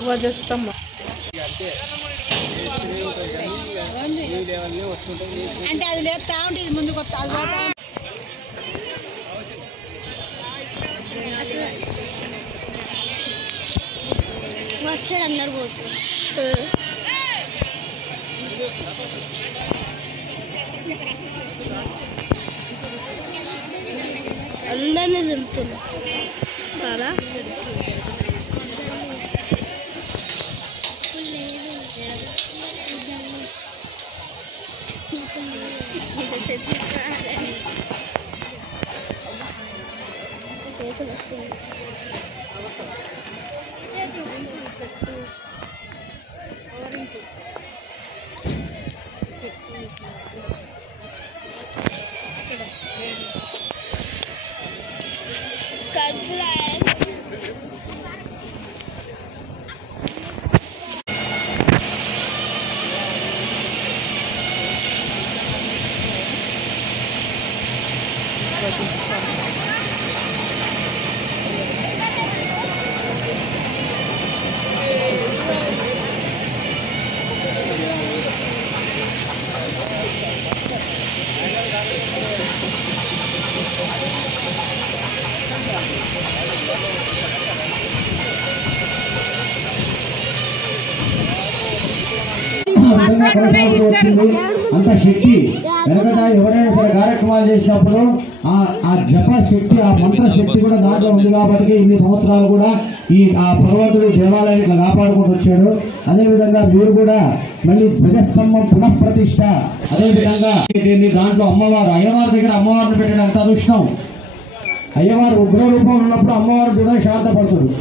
ధ్వజస్తంభం అంటే అది లేపుతా ఉంటే ఇది ముందుకు వచ్చాడు అందరు పోతుంది అందరినీ దింపుతున్నా చాలా అంత శక్తి వెనకట ఎవరైనా సరే కార్యక్రమాలు చేసినప్పుడు ఆ జప శక్తి ఆ మంత్ర శక్తి కూడా దాంట్లో ఉంది కాబట్టి ఇన్ని సంవత్సరాలు కూడా ఆ భగవంతుడు దేవాలయాన్ని కాపాడుకుంటూ వచ్చాడు. అదేవిధంగా మీరు కూడా మళ్ళీ ధ్వజస్తంభం పునఃప్రతిష్ఠ, అదేవిధంగా దాంట్లో అమ్మవారు అయ్యవారి దగ్గర అమ్మవారిని పెట్టిన అంత అదృష్టం. అయ్యవారు ఉగ్ర రూపం ఉన్నప్పుడు అమ్మవారు కూడా శాంతపడుతుంది.